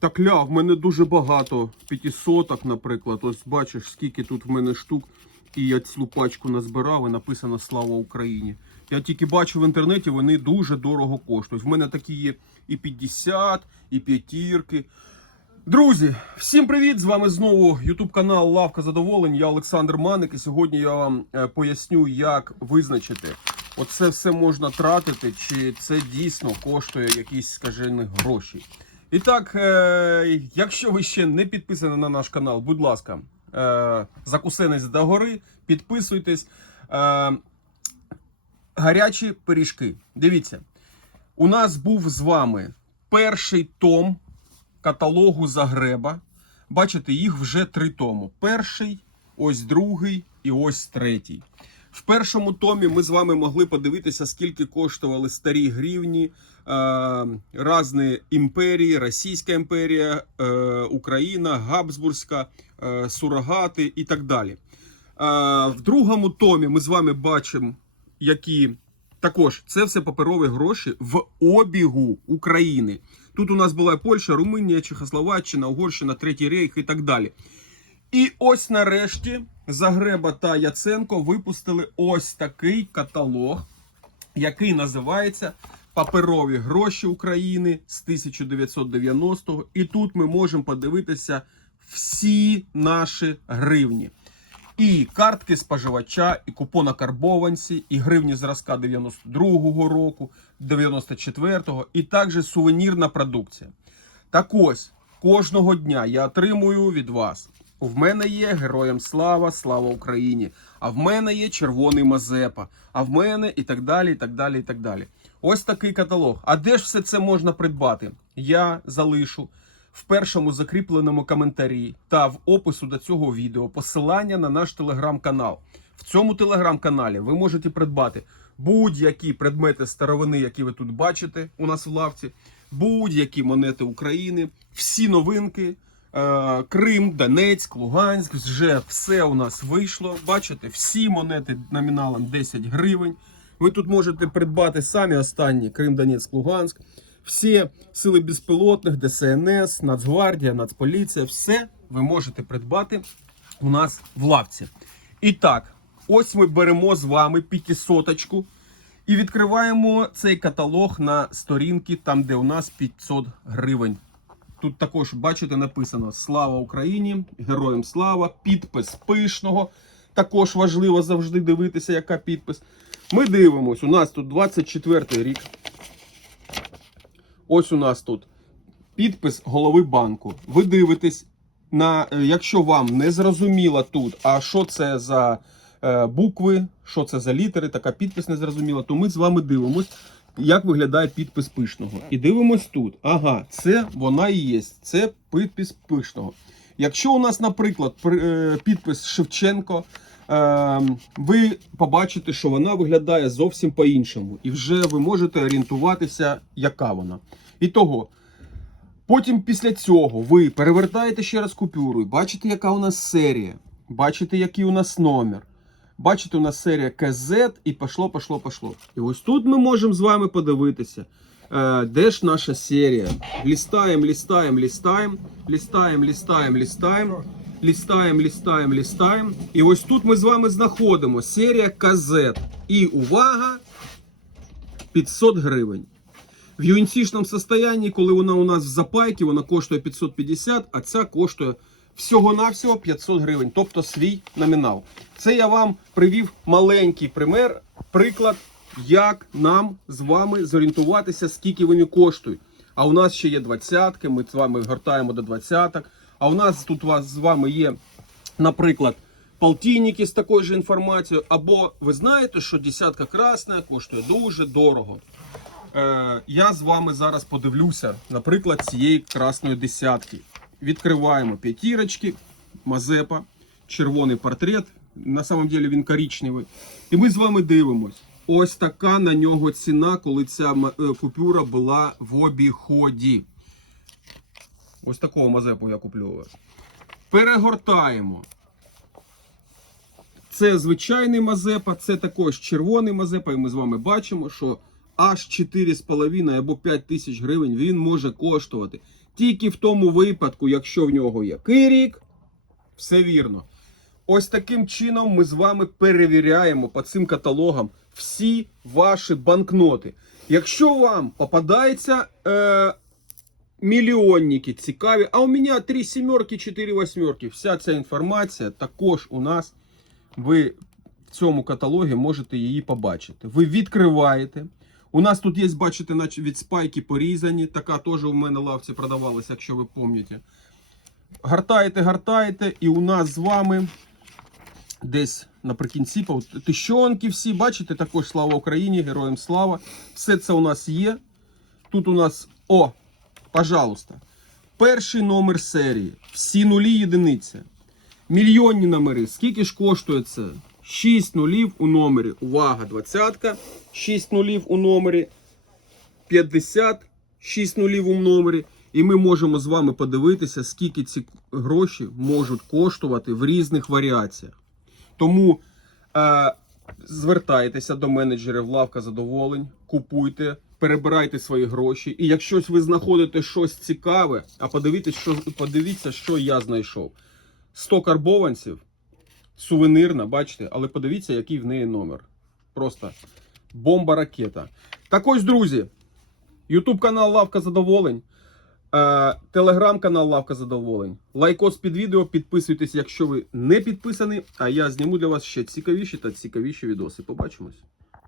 Так ля, в мене дуже багато п'ятисоток, наприклад. Ось бачиш, скільки тут в мене штук. І я цю пачку назбирав і написано Слава Україні. Я тільки бачу в інтернеті, вони дуже дорого коштують. В мене такі є і 50, і п'ятірки. Друзі, всім привіт! З вами знову YouTube канал Лавка Задоволень. Я Олександр Маник, і сьогодні я вам е, поясню, як визначити, оце все можна тратити, чи це дійсно коштує якісь скажені гроші. І так, е, якщо ви ще не підписані на наш канал, будь ласка, е, закусенець догори, підписуйтесь. Е, гарячі пиріжки. Дивіться, у нас був з вами перший том каталогу Загреба. Бачите, їх вже три тому. Перший, ось другий і ось третій. В першому томі ми з вами могли подивитися, скільки коштували старі гривні, е, різні імперії, Російська імперія, е, Україна, Габсбурзька, е, сурогати і так далі. Е, в другому томі ми з вами бачимо, які також це все паперові гроші в обігу України. Тут у нас була Польща, Румунія, Чехословаччина, Угорщина, Третій Рейх і так далі. І ось нарешті Загреба та Яценко випустили ось такий каталог, який називається Паперові гроші України з 1990-го. І тут ми можемо подивитися всі наші гривні. І картки споживача, і купона карбованці, і гривні зразка 92-го року, 94-го, і також сувенірна продукція. Так ось, кожного дня я отримую від вас. В мене є Героям Слава, Слава Україні! А в мене є Червоний Мазепа, а в мене і так далі, і так далі, і так далі. Ось такий каталог. А де ж все це можна придбати? Я залишу в першому закріпленому коментарі та в опису до цього відео посилання на наш телеграм-канал. В цьому телеграм-каналі ви можете придбати будь-які предмети старовини, які ви тут бачите у нас в лавці, будь-які монети України, всі новинки. Е, Крим, Донецьк, Луганськ, вже все у нас вийшло. Бачите, всі монети номіналом 10 гривень. Ви тут можете придбати самі останні Крим, Донецьк, Луганськ. Всі сили безпілотних, ДСНС, Нацгвардія, Нацполіція, все ви можете придбати у нас в лавці. І так, ось ми беремо з вами п'ятисоточку і відкриваємо цей каталог на сторінки, там де у нас 500 гривень. Тут також, бачите, написано Слава Україні! Героям слава! Підпис пишного. Також важливо завжди дивитися, яка підпис. Ми дивимось, у нас тут 24 рік. Ось у нас тут підпис голови банку. Ви дивитесь на, е, якщо вам не зрозуміло тут, а що це за е, букви, що це за літери, така підпис не зрозуміла, то ми з вами дивимось, як виглядає підпис пишного. І дивимось тут. Ага, це вона і є. Це підпис пишного. Якщо у нас, наприклад, е, підпис Шевченко, е, ви побачите, що вона виглядає зовсім по-іншому. І вже ви можете орієнтуватися, яка вона. І того. Потім після цього ви перевертаєте ще раз купюру і бачите, яка у нас серія. Бачите, який у нас номер. Бачите, у нас серія КЗ і пішло, пішло, пішло. І ось тут ми можемо з вами подивитися, е, де ж наша серія. Лістаємо, лістаємо, лістаємо, лістаємо, лістаємо, лістаємо, лістаємо, лістаємо, лістаємо. І ось тут ми з вами знаходимо серія КЗ. І увага! 500 гривень. В юнцішному состоянні, коли вона у нас в запайці, вона коштує 550, а ця коштує всього-навсього 500 гривень, тобто свій номінал. Це я вам привів маленький пример, приклад, як нам з вами зорієнтуватися, скільки вони коштують. А у нас ще є двадцятки, ми з вами гортаємо до двадцяток. А у нас тут у вас з вами є, наприклад, полтинники з такою ж інформацією. Або ви знаєте, що десятка красна коштує дуже дорого. Е, я з вами зараз подивлюся, наприклад, цієї красної десятки. Відкриваємо п'ятірочки, Мазепа, червоний портрет. На самом деле він коричневий. І ми з вами дивимось. Ось така на нього ціна, коли ця е, купюра була в обіході. Ось такого Мазепу я куплю. Перегортаємо. Це звичайний Мазепа, це також червоний Мазепа, і ми з вами бачимо, що аж 4,5 або 5 тисяч гривень він може коштувати. Тільки в тому випадку, якщо в нього який рік, все вірно. Ось таким чином ми з вами перевіряємо по цим каталогам всі ваші банкноти. Якщо вам попадається е, мільйонники цікаві, а у мене 3 сімерки, 4 восьмерки, вся ця інформація також у нас. Ви в цьому каталогі можете її побачити. Ви відкриваєте. У нас тут є, бачите, наче від спайки порізані. Така теж у мене лавці продавалася, якщо ви пам'ятаєте. Гартаєте, гартаєте, і у нас з вами десь наприкінці тищонки всі, бачите, також слава Україні, героям слава. Все це у нас є. Тут у нас, о, пожалуйста, перший номер серії. Всі нулі єдиниця. Мільйонні номери. Скільки ж коштує це? 6 нулів у номері. Увага, двадцятка. 6 нулів у номері. 50, 6 нулів у номері. І ми можемо з вами подивитися, скільки ці гроші можуть коштувати в різних варіаціях. Тому е, звертайтеся до менеджерів лавка задоволень, купуйте, перебирайте свої гроші. І якщо ви знаходите щось цікаве, а подивіться, що, подивіться, що я знайшов. 100 карбованців, сувенирна, бачите, але подивіться, який в неї номер. Просто бомба ракета. Так ось, друзі, Ютуб канал Лавка Задоволень. Телеграм-канал Лавка Задоволень. Лайкос під відео, підписуйтесь, якщо ви не підписані. А я зніму для вас ще цікавіші та цікавіші відоси. Побачимось.